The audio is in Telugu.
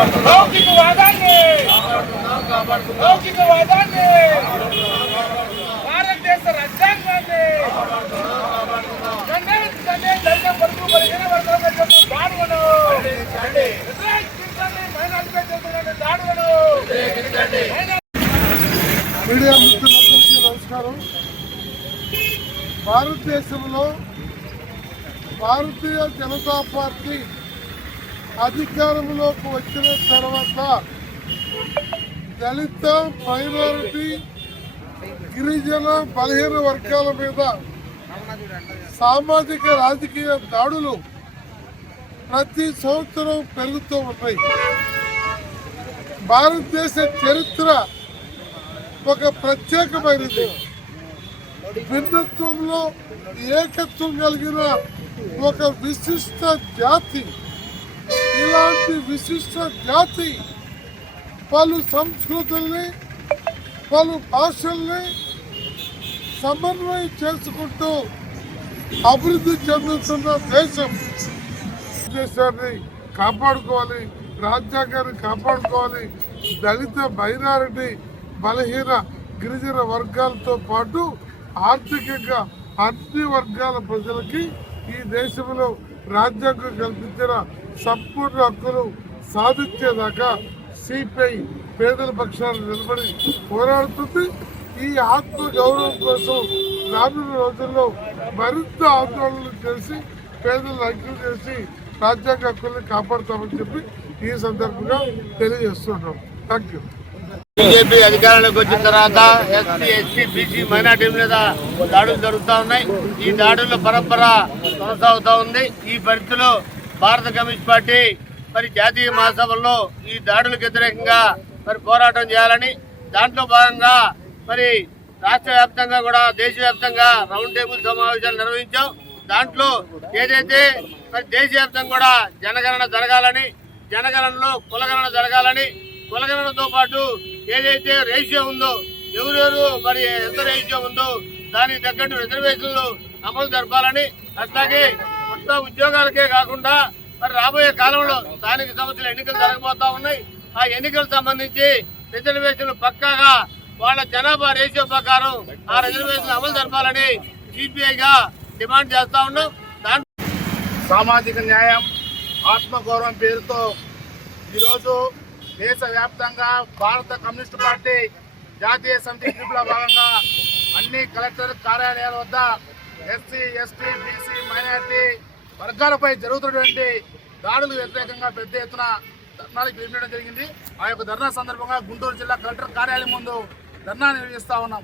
లౌకికవాదాన్ని! లౌకికవాదాన్ని! భారతదేశ రాజ్యాంగాన్ని! గణేష్ గణేష్ దళిత పరుగు బలహీన వర్గాల చేస్తున్న దాడులను! మైనార్టీపై దాడులను! మీడియా మిత్రులందరికీ నమస్కారం. భారతదేశంలో భారతీయ జనతా పార్టీ అధికారంలోకి వచ్చిన తర్వాత దళిత మైనారిటీ గిరిజన బలహీన వర్గాల మీద సామాజిక రాజకీయ దాడులు ప్రతి సంవత్సరం పెరుగుతూ ఉన్నాయి. భారతదేశ చరిత్ర ఒక ప్రత్యేకమైనది. భిన్నత్వంలో ఏకత్వం కలిగిన ఒక విశిష్ట జాతి ఇలాంటి విశిష్ట జాతి పలు సంస్కృతుల్ని పలు భాషల్ని సమన్వయం చేసుకుంటూ అభివృద్ధి చెందుతున్న దేశం. దేశాన్ని కాపాడుకోవాలి రాజ్యాంగాన్ని కాపాడుకోవాలి దళిత మైనారిటీ బలహీన గిరిజన వర్గాలతో పాటు ఆర్థికంగా అన్ని వర్గాల ప్రజలకి ఈ దేశంలో రాజ్యాంగం కల్పించిన సంపూర్ణ హక్కులు సాధించేదాకా సిపిఐ పేదల పక్షాన నిలబడి పోరాడుతుంది. ఈ ఆత్మ గౌరవం కోసం రానున్న రోజుల్లో మరింత ఆందోళనలు చేసి పేదలను ఐక్యం చేసి రాజ్యాంగ హక్కుల్ని కాపాడుతామని చెప్పి ఈ సందర్భంగా తెలియజేస్తున్నాం. థ్యాంక్ యూ బీజేపీ అధికారంలోకి వచ్చిన తర్వాత ఎస్సీ ఎస్టీ బీసీ మైనార్టీ మీద దాడులు జరుగుతూ ఉన్నాయి. ఈ దాడుల పరంపర కొనసాగుతూ ఉంది. ఈ పరిస్థితిలో భారత కమ్యూనిస్ట్ పార్టీ మరి జాతీయ మహాసభల్లో ఈ దాడులకు వ్యతిరేకంగా మరి పోరాటం చేయాలని దాంట్లో భాగంగా మరి రాష్ట్ర వ్యాప్తంగా కూడా దేశవ్యాప్తంగా రౌండ్ టేబుల్ సమావేశాలు నిర్వహించాం. దాంట్లో ఏదైతే మరి దేశవ్యాప్తంగా కూడా జనగణన జరగాలని జనగణనలో కులగణన జరగాలని కులగణనతో పాటు ఏదైతే రేషియో ఉందో ఎవరెవరు మరి ఎంత రేషియో ఉందో దానికి తగ్గట్టు రిజర్వేషన్లు అమలు జరపాలని అట్లాగే కొత్త ఉద్యోగాలకే కాకుండా మరి రాబోయే కాలంలో స్థానిక సంస్థల ఎన్నికలు జరగబోతా ఉన్నాయి. ఆ ఎన్నికలకు సంబంధించి రిజర్వేషన్లు పక్కాగా వాళ్ళ జనాభా రేషియో ప్రకారం ఆ రిజర్వేషన్లు అమలు జరపాలని సిపిఐగా డిమాండ్ చేస్తా ఉన్నాం. దాంట్లో సామాజిక న్యాయం ఆత్మగౌరవం పేరుతో ఈరోజు దేశవ్యాప్తంగా భారత కమ్యూనిస్ట్ పార్టీ జాతీయ సమితి గ్రూప్లో భాగంగా అన్ని కలెక్టర్ కార్యాలయాల వద్ద ఎస్సీ ఎస్టీ బీసీ మైనార్టీ వర్గాలపై జరుగుతున్నటువంటి దాడులు వ్యతిరేకంగా పెద్ద ఎత్తున ధర్నాలు పిలిపించడం జరిగింది. ఆ యొక్క ధర్నా సందర్భంగా గుంటూరు జిల్లా కలెక్టర్ కార్యాలయం ముందు ధర్నా నిర్వహిస్తా ఉన్నాం.